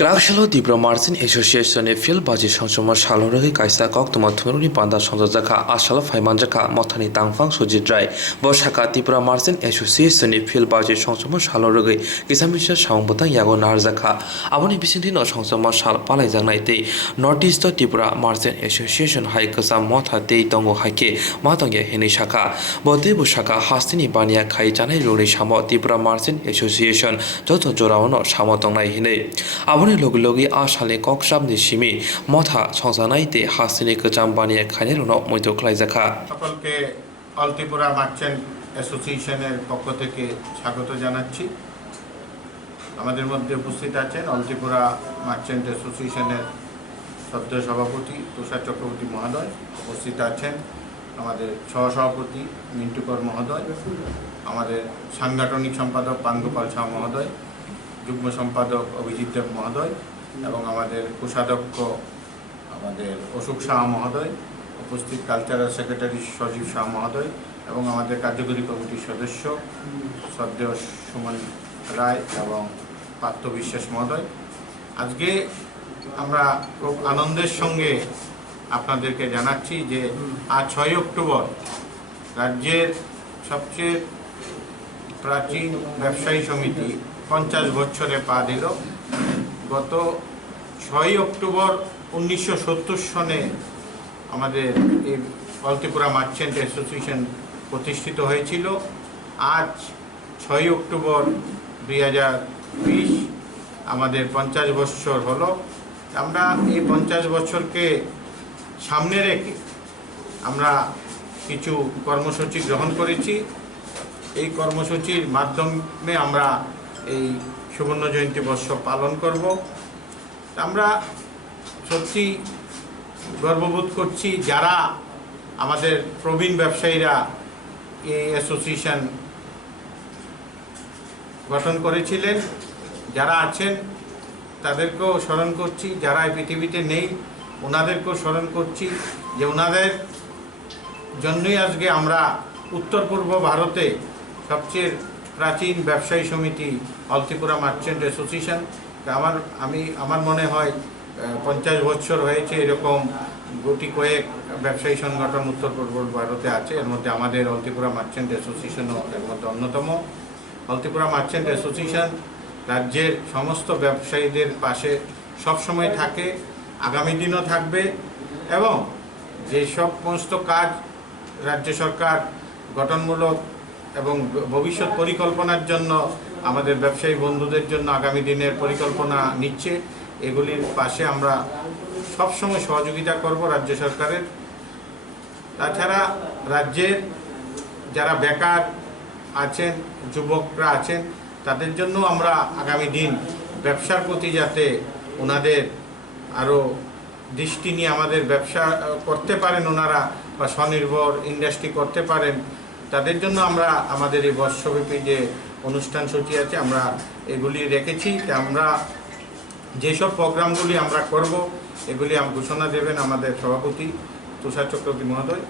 Krakshalo Dibra Martin Association e Phil Baji Shangshoma Shalorhi Kaisa Kok Tuma Thunuri Panda Shangzaka Ashala Faimanjaka Motani Tangfang Suji Dry Boshaka Dibra Martin Association e Phil Baji Shangshoma Shalorhi Kisamisha Shambota Yago Narzaka Aboni Bisintino Shangshoma Shal Palazanaite Northeast Dibra Martin Association Haikasa Motha De Tongo Hake Matange Henishaka Bode Bushaka Hastini Bania Kai Janai Ruri Shamo Dibra Martin Association Joto Jorano Shamotong Hine Aboni Logi Ashale Kokshab Nishimi Motha Chonsanaite Hasini Kajambani Kaneruno Moito Klaizaka সকলকে অলতিপুরা merchant অ্যাসোসিয়েশনের পক্ষ থেকে স্বাগত জানাচ্ছি। আমাদের মধ্যে উপস্থিত আছেন অলতিপুরা মার্চেন্ট অ্যাসোসিয়েশনের সদ্য সভাপতি তুষার চক্রবর্তী মহোদয়, উপস্থিত আছেন আমাদের সহসভাপতি মিন্টু কর মহোদয়, আমাদের সাংগঠনিক সম্পাদক পানগোপাল শাহ মহোদয়, যুগ্ম সম্পাদক অভিজিৎ দেব মহোদয় এবং আমাদের কোষাধ্যক্ষ আমাদের অশোক শাহ মহোদয়, উপস্থিত কালচারাল সেক্রেটারি সজীব শাহ মহোদয় এবং আমাদের কার্যকরী কমিটির সদস্য শ্রদ্ধেয় সুমন রায় এবং পার্থ বিশ্বাস মহোদয়। আজকে আমরা খুব আনন্দের সঙ্গে আপনাদেরকে জানাচ্ছি যে আজ 6 অক্টোবর রাজ্যের সবচেয়ে প্রাচীন ব্যবসায়ী সমিতি 50 বছরে পা দিল। গত 6 অক্টোবর 1970 সনে আমাদের এই অলতিপুরা মার্চেন্ট অ্যাসোসিয়েশন প্রতিষ্ঠিত হয়েছিল। আজ 6 অক্টোবর 2020 আমাদের 50 বছর হলো। আমরা এই 50 বছরকে সামনে রেখে আমরা কিছু কর্মসূচি গ্রহণ করেছি। এই কর্মসূচির মাধ্যমে আমরা এই সুবর্ণ জয়ন্তী বর্ষ পালন করব। আমরা সত্যি গর্ববোধ করছি যারা আমাদের প্রবীণ ব্যবসায়ীরা এই অ্যাসোসিয়েশন গঠন করেছিলেন, যারা আছেন তাদেরকেও স্মরণ করছি, যারা এই পৃথিবীতে নেই ওনাদেরকেও স্মরণ করছি যে ওনাদের জন্যই আজকে আমরা উত্তর পূর্ব ভারতে সবচেয়ে প্রাচীন ব্যবসায়ী সমিতি অলতিপুরা মার্চেন্ট অ্যাসোসিয়েশন। আমার মনে হয় 50 বছর হয়েছে এরকম গুটি কয়েক ব্যবসায়ী সংগঠন উত্তর পূর্ব ভারতে আছে। এর মধ্যে আমাদের অলতিপুরা মার্চেন্ট অ্যাসোসিয়েশনও এর মধ্যে অন্যতম। অলতিপুরা মার্চেন্ট অ্যাসোসিয়েশন রাজ্যের সমস্ত ব্যবসায়ীদের পাশে সবসময় থাকে, আগামী দিনও থাকবে এবং যে সমস্ত কাজ রাজ্য সরকার গঠনমূলক এবং ভবিষ্যৎ পরিকল্পনার জন্য আমাদের ব্যবসায়ী বন্ধুদের জন্য আগামী দিনের পরিকল্পনা নিচ্ছে, এগুলির পাশে আমরা সবসময় সহযোগিতা করব রাজ্য সরকারের। তাছাড়া রাজ্যের যারা বেকার আছেন, যুবকরা আছেন, তাদের জন্য আমরা আগামী দিন ব্যবসার প্রতি যাতে ওনাদের আরও দৃষ্টি নিয়ে আমাদের ব্যবসা করতে পারেন ওনারা বা স্বনির্ভর ইন্ডাস্ট্রি করতে পারেন, তাদের জন্য আমরা আমাদের এই বর্ষব্যাপী যে অনুষ্ঠান সূচি আছে আমরা এগুলি রেখেছি। আমরা যেসব প্রোগ্রামগুলি আমরা করব এগুলি ঘোষণা দেবেন আমাদের সভাপতি তুষার চক্রবর্তী মহোদয়।